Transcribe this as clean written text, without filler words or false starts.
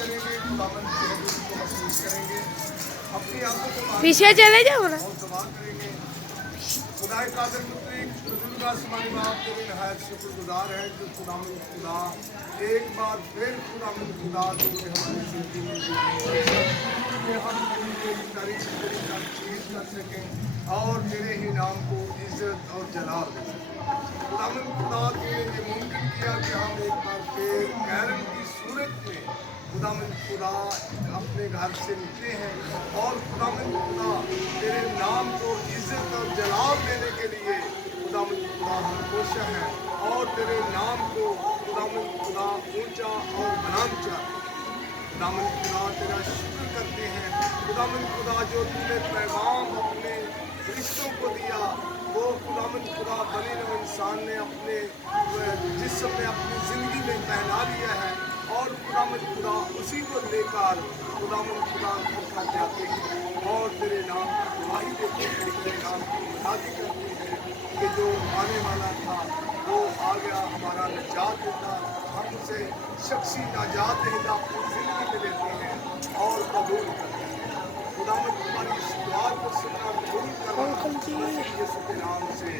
करेंगे, खुदावंद के हजूर को महसूस करेंगे, अपनी आंखों को पीछे चले जाओ ना। और दुआ करेंगे। खुदाए कादिर मुतलक बुजुर्ग आसमानी बाप तेरे नहायत शुक्रगुजार है जो खुदावंद खुदा एक बार फिर खुदावंद खुदा तूने हमारी जिंदगी में दी कि हम तेरी तारीफ तेरी तकदीस कर सकें और तेरे ही नाम को इज्जत और जलाल दे सकें। खुदावंद खुदा तूने ये मुमकिन किया कि हम एक बार फिर कैरन की सूरत में खुदावंद खुदा अपने घर से निकले हैं और खुदावंद खुदा तेरे नाम को इज्जत और जलाल देने के लिए खुदावंद खुदा हम कोशिश हैं और तेरे नाम को खुदावंद खुदा ऊंचा और बनाना चाहते हैं। खुदावंद खुदा तेरा शुक्र करते हैं खुदावंद खुदा जो तूने पैगाम अपने रिश्तों को दिया वो खुदावंद खुदा बने नौ इंसान ने अपने जिस्म में अपनी ज़िंदगी में पहना लिया है और खुदावंद खुदा उसी को लेकर खुदावंद खुदा घर जाते हैं और तेरे नाम की गवाही देते हैं, तेरे नाम की मनादी करते हैं कि जो आने वाला था वो आ गया, हमारा निजात देता, हम उसे शख्सी नाजात देता अपनी ज़िंदगी में लेते हैं और कबूल करते हैं। खुदावंद तुम्हारी इस दुआ को सुनना कबूल करना यीशु के नाम से